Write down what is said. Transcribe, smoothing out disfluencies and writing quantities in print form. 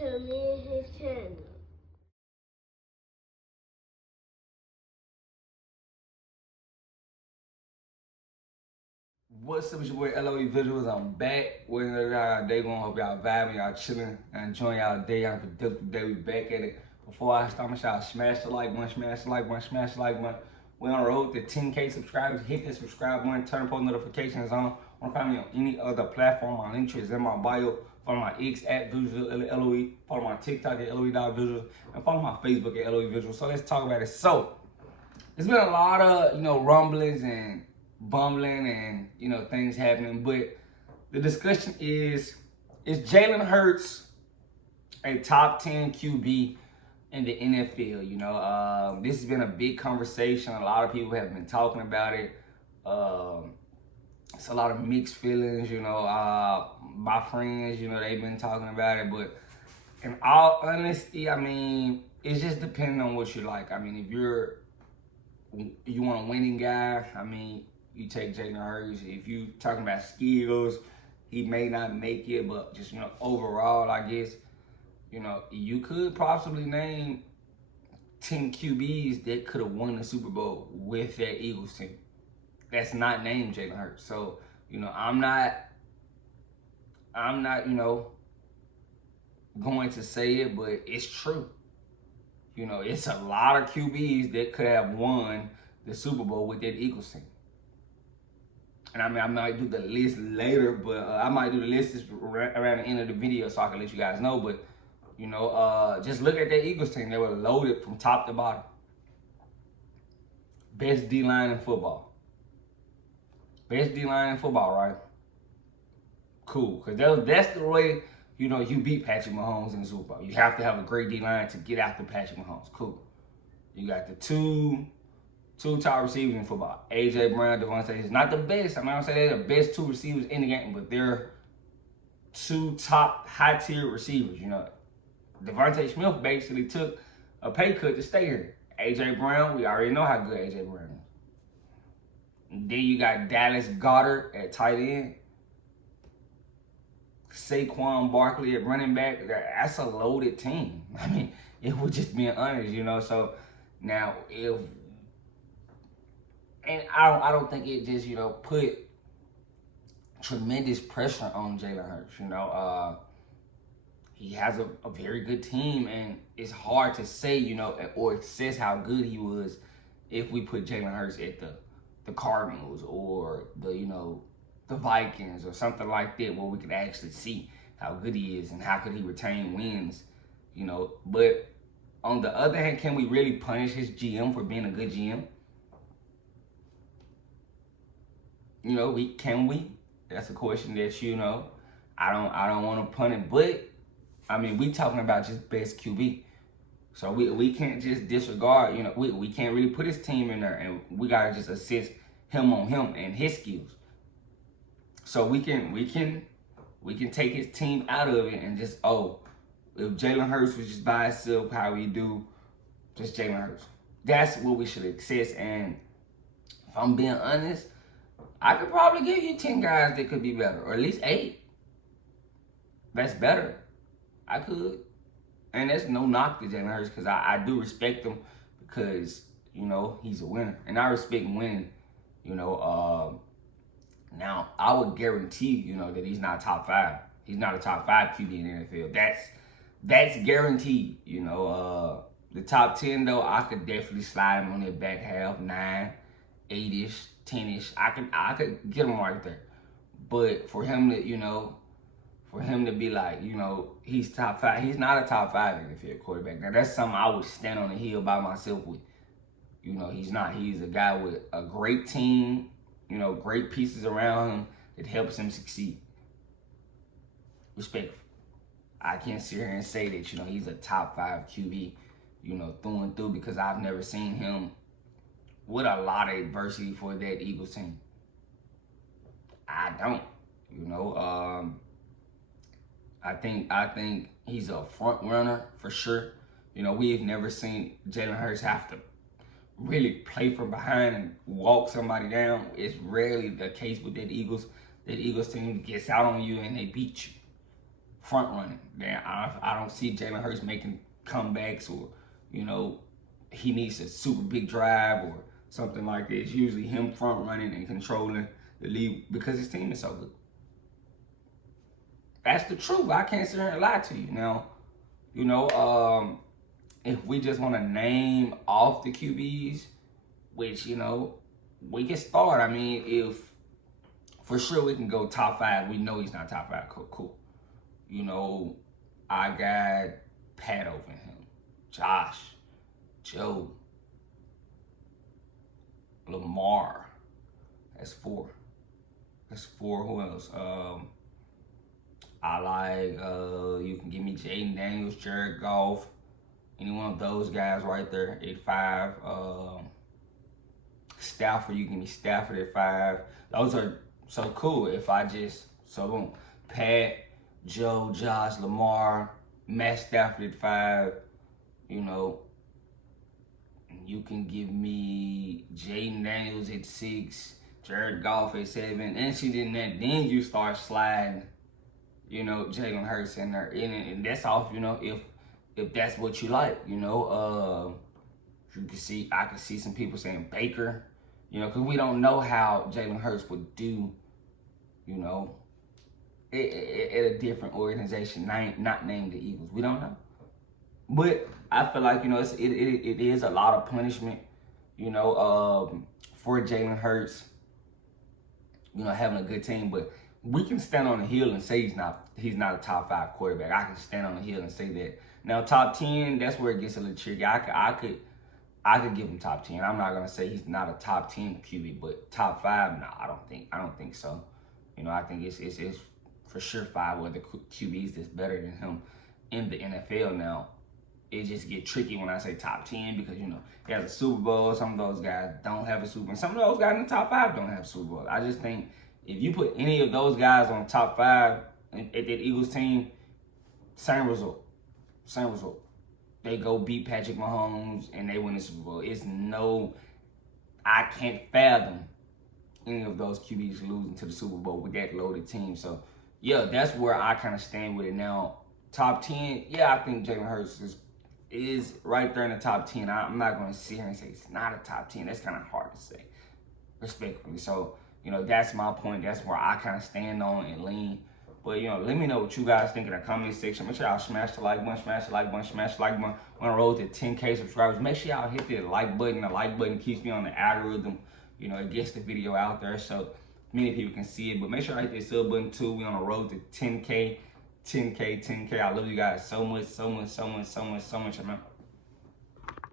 to me and his channel. What's up, it's your boy LOE Visuals. I'm back. With another day going. Hope y'all vibing, y'all chilling, and enjoying y'all day. Y'all productive day. We back at it. Before I start, make sure y'all smash the like button, smash the like button, smash the like button. We're on the road to 10K subscribers. Hit the subscribe button, turn post notifications on. Want to find me on any other platform? My link tree is in my bio. Follow my X at Visuals LOE. Follow my TikTok at LOE.Visuals. And follow my Facebook at LOE Visuals. So let's talk about it. So, there's been a lot of, rumblings and bumbling and, things happening. But the discussion is Jalen Hurts a top 10 QB in the NFL? This has been a big conversation. A lot of people have been talking about it. It's a lot of mixed feelings, my friends, they've been talking about it. But in all honesty, it's just depending on what you like. If you want a winning guy, you take Jalen Hurts. If you talking about skills, he may not make it, but just, overall, I guess, you could possibly name 10 QBs that could have won the Super Bowl with that Eagles team. That's not named Jalen Hurts. So, I'm not, going to say it, but it's true. It's a lot of QBs that could have won the Super Bowl with that Eagles team. And I might do the list later, but I might do the list around the end of the video so I can let you guys know. But, just look at that Eagles team. They were loaded from top to bottom. Best D-line in football. Best D-line in football, right? Cool, because that's the way, you beat Patrick Mahomes in the Super Bowl. You have to have a great D-line to get after Patrick Mahomes. Cool. You got the two top receivers in football. A.J. Brown, Devontae is not the best. I'm not going to say they're the best two receivers in the game, but they're two top high-tier receivers, Devontae Smith basically took a pay cut to stay here. A.J. Brown, we already know how good A.J. Brown is. And then you got Dallas Goedert at tight end. Saquon Barkley at running back. That's a loaded team. It was just being honest, So now I don't think it just put tremendous pressure on Jalen Hurts. He has a very good team, and it's hard to say or assess how good he was if we put Jalen Hurts at the Cardinals or the Vikings or something like that, where we could actually see how good he is and how could he retain wins, But on the other hand, can we really punish his GM for being a good GM? Can we? That's a question that I don't want to punish, but we talking about just best QB, so we can't just disregard. We can't really put his team in there, and we gotta just assess him on him and his skills. So we can take his team out of it and just, if Jalen Hurts was just by himself, how we do, just Jalen Hurts. That's what we should assess. And if I'm being honest, I could probably give you 10 guys that could be better, or at least 8. That's better. I could. And that's no knock to Jalen Hurts, because I do respect him, because, he's a winner. And I respect winning, Now, I would guarantee, that he's not top 5. He's not a top 5 QB in the NFL. That's guaranteed, The top 10, though, I could definitely slide him on that back half, 9, 8-ish, 10-ish. I could get him right there. But for him to be like, he's top 5. He's not a top 5 NFL quarterback. Now, that's something I would stand on the hill by myself with. He's not. He's a guy with a great team, great pieces around him that helps him succeed. Respectful. I can't sit here and say that, he's a top 5 QB, through and through, because I've never seen him with a lot of adversity for that Eagles team. I don't, I think he's a front runner for sure. We've never seen Jalen Hurts have to really play from behind and walk somebody down. It's rarely the case with that Eagles team gets out on you and they beat you. front running. Then I don't see Jalen Hurts making comebacks or, you know, he needs a super big drive or something like that. It's usually him front running and controlling the lead because his team is so good. That's the truth. I can't sit here and lie to you. Now, you know, if we just want to name off the QBs, which, you know, we can start. I mean, if for sure we can go top 5. We know he's not top 5. Cool. You know, I got Pat over him, Josh, Joe, Lamar. That's 4. Who else? I like, you can give me Jaden Daniels, Jared Goff, any one of those guys right there at 5. Stafford, you can give me Stafford at 5. Those are so cool. If I just, so boom, Pat, Joe, Josh, Lamar, Matt Stafford at 5, you know, you can give me Jaden Daniels at 6, Jared Goff at 7, and then you start sliding, you know, Jalen Hurts in there, and that's off, you know, if that's what you like, you know. You can see, I can see some people saying Baker, you know, because we don't know how Jalen Hurts would do, you know, at a different organization, not named the Eagles. We don't know. But I feel like, you know, it is a lot of punishment, you know, for Jalen Hurts, you know, having a good team. But we can stand on the hill and say he's not a top 5 quarterback. I can stand on the hill and say that. Now, top 10, that's where it gets a little tricky. I could give him top 10. I'm not gonna say he's not a top 10 QB, but top 5, no, I don't think so. You know, I think it's for sure 5 other QBs that's better than him in the NFL. Now, it just get tricky when I say top 10 because, you know, he has a Super Bowl. Some of those guys don't have a Super Bowl. Some of those guys in the top 5 don't have Super Bowl. I just think if you put any of those guys on top 5 at that Eagles team, same result. They go beat Patrick Mahomes and they win the Super Bowl. I can't fathom any of those QBs losing to the Super Bowl with that loaded team. So, yeah, that's where I kind of stand with it. Now, top 10, yeah, I think Jalen Hurts is right there in the top 10. I'm not going to sit here and say it's not a top 10. That's kind of hard to say, respectfully. So, you know, that's my point. That's where I kind of stand on and lean. But, you know, let me know what you guys think in the comment section. Make sure y'all smash the like button, smash the like button, smash the like button. We're on the road to 10K subscribers. Make sure y'all hit the like button. The like button keeps me on the algorithm. You know, it gets the video out there so many people can see it. But make sure I hit the sub button too. We're on the road to 10K. I love you guys so much, man.